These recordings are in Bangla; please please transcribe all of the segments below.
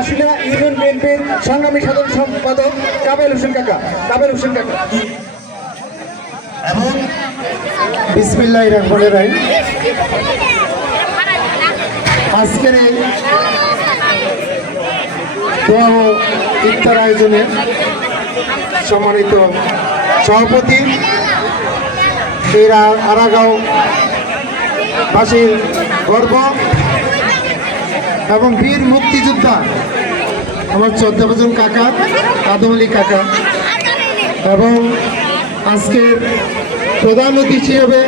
আসলে ইউনিয়ন বিএনপির সংগ্রামী সাধারণ সম্পাদক কাবেল হোসেন কাকা এবং বিসমিল্লাহির রহমানির রহিম। আজকের এই দোয়া ও ইফতার আয়োজনের সম্মানিত সভাপতি আরাগাঁও বাসীর গর্ব এবং বীর মুক্তিযোদ্ধা আমার 14 বছর কাকা আদম আলী কাকা, এবং আজকের প্রধান অতিথি হিসেবে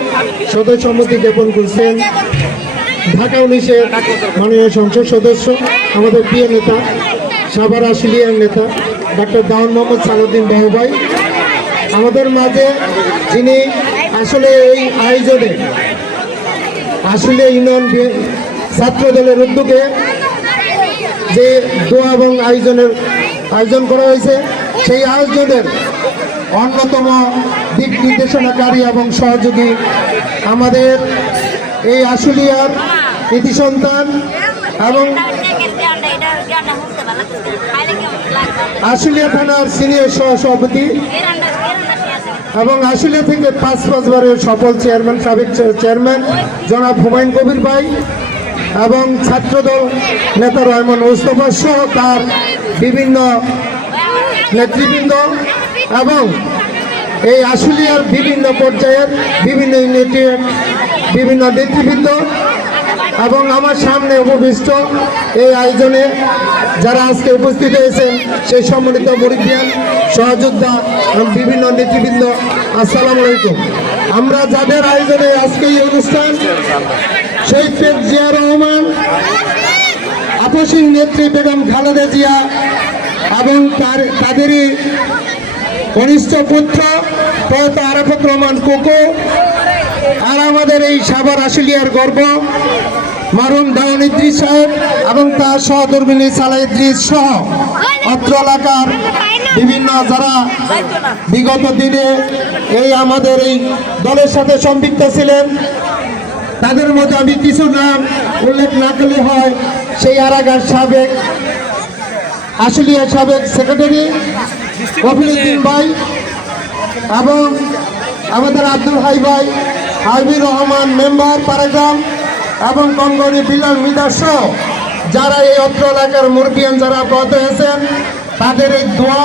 সদস্য সম্মতি জ্ঞাপন করছেন ঢাকা 19-এর মাননীয় সংসদ সদস্য, আমাদের প্রিয় নেতা, সাভার আশুলিয়ার নেতা ডক্টর দাওয়ান মোহাম্মদ সালাউদ্দিন বাবু ভাই আমাদের মাঝে, যিনি আসলে এই আয়োজনে আশুলিয়া ইউনিয়ন ছাত্র দলের উদ্যোগে যে দোয়া এবং আয়োজন করা হয়েছে, সেই আয়োজনের অন্যতম দিক নির্দেশনাকারী এবং সহযোগী আমাদের এই আশুলিয়ার কৃতি সন্তান এবং আশুলিয়া থানার সিনিয়র সহসভাপতি এবং আশুলিয়া থেকে 5 বারের সফল চেয়ারম্যান, সাবেক চেয়ারম্যান জনাব হুমায়ুন কবির ভাই এবং ছাত্রদল নেতা রহমান মুস্তফা সহ তার বিভিন্ন নেতৃবৃন্দ এবং এই আশুলিয়ার বিভিন্ন পর্যায়ের বিভিন্ন ইউনিটের বিভিন্ন নেতৃবৃন্দ এবং আমার সামনে উপবিষ্ট এই আয়োজনে যারা আজকে উপস্থিত হয়েছেন সেই সম্মানিত মুরিদিয়ান, সহযোদ্ধা এবং বিভিন্ন নেতৃবৃন্দ, আসসালামু আলাইকুম। আমরা যাদের আয়োজনে আজকে এই অনুষ্ঠান, শহীদ শেখ জিয়া রহমান, আপসীন নেত্রী বেগম খালেদা জিয়া এবং তাদেরই কনিষ্ঠ পুত্র প্রয়াত আরাফাত রহমান কোকো, আর আমাদের এই সাভার আশুলিয়ার গর্ব মারুম দাওয়ান ইদ্রিস সাহেব এবং তার সহধর্মিনী সালা ইদ্রিস সহ অত্র এলাকার বিভিন্ন যারা বিগত দিনে এই আমাদের এই দলের সাথে সম্পৃক্ত ছিলেন, তাদের মধ্যে আমি কিছু নাম উল্লেখ না করলে হয়। সেই আরাগার সাবেক আশুলিয়া সাবেক সেক্রেটারি কফিলুদ্দিন ভাই এবং আমাদের আব্দুল হাই ভাই, হাবিবুর রহমান মেম্বার পারাগ্রাম এবং কঙ্গনি বিলাল মিদা সহ যারা এই অত্র এলাকার মুরব্বিয়ান যারা আহত হয়েছেন, তাদের এই দোয়া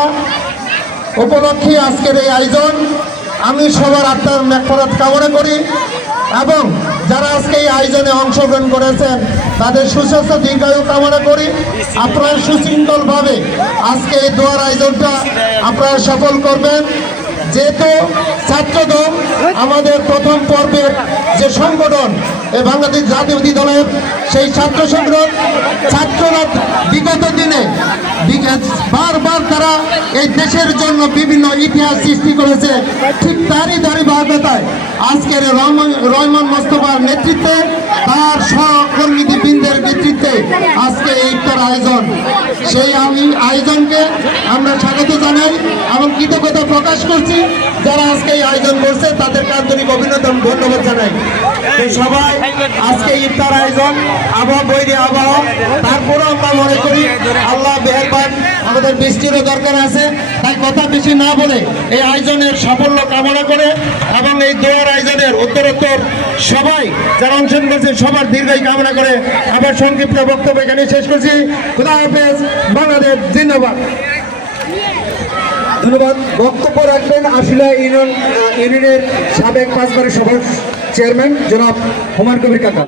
উপলক্ষে আজকের এই আয়োজন। আমি সবার আত্মার মাগফিরাত কামনা করি এবং যারা আজকে এই আয়োজনে অংশগ্রহণ করেছেন তাদের সুস্বাস্থ্য দীর্ঘায়ু কামনা করি। আপনারা সুশৃঙ্খলভাবে আজকে এই দোয়ার আয়োজনটা আপনারা সফল করবেন। যেহেতু ছাত্রদল আমাদের প্রথম পর্বের যে সংগঠন, এই বাংলাদেশ জাতীয়তাবাদী দলের সেই ছাত্র সংগঠন, ছাত্ররা বিগত দিনে বারবার তারা এই দেশের জন্য বিভিন্ন ইতিহাস সৃষ্টি করেছে, ঠিক তারই ধারাবাহিকতায় আজকের রহমান মোস্তফার নেতৃত্বে, তার সহকর্মীবৃন্দের নেতৃত্বে আজকে এই ইফতার আয়োজন। সেই আয়োজনকে আমরা স্বাগত জানাই এবং কৃতজ্ঞতা প্রকাশ করছি যারা আজকে এই আয়োজন করছে, তাদেরকে আন্তরিক অভিনন্দন, ধন্যবাদ জানাই। সবাই আজকে ইফতার আয়োজন বৈরী আবহাওয়া, তারপরেও আমরা মনে করি আল্লাহ মেহেরবান, আমাদের বৃষ্টিরও দরকার আছে, তাই কথা বেশি না বলে এই আয়োজনের সাফল্য কামনা করে এবং এই দোয়ার আয়োজনের উত্তরোত্তর সবাই যারা অংশগ্রহণ করছে সবার দীর্ঘায়ু কামনা করে আবার সংক্ষিপ্ত বক্তব্য এখানে শেষ করছি। খুদা হাফেজ, বাংলাদেশ জিন্দাবাদ। ধন্যবাদ। বক্তব্য রাখবেন আশুলিয়া ইউনিয়নের সাবেক 5 বারের সফল চেয়ারম্যান জনাব হুমায়ুন কবির কাকা।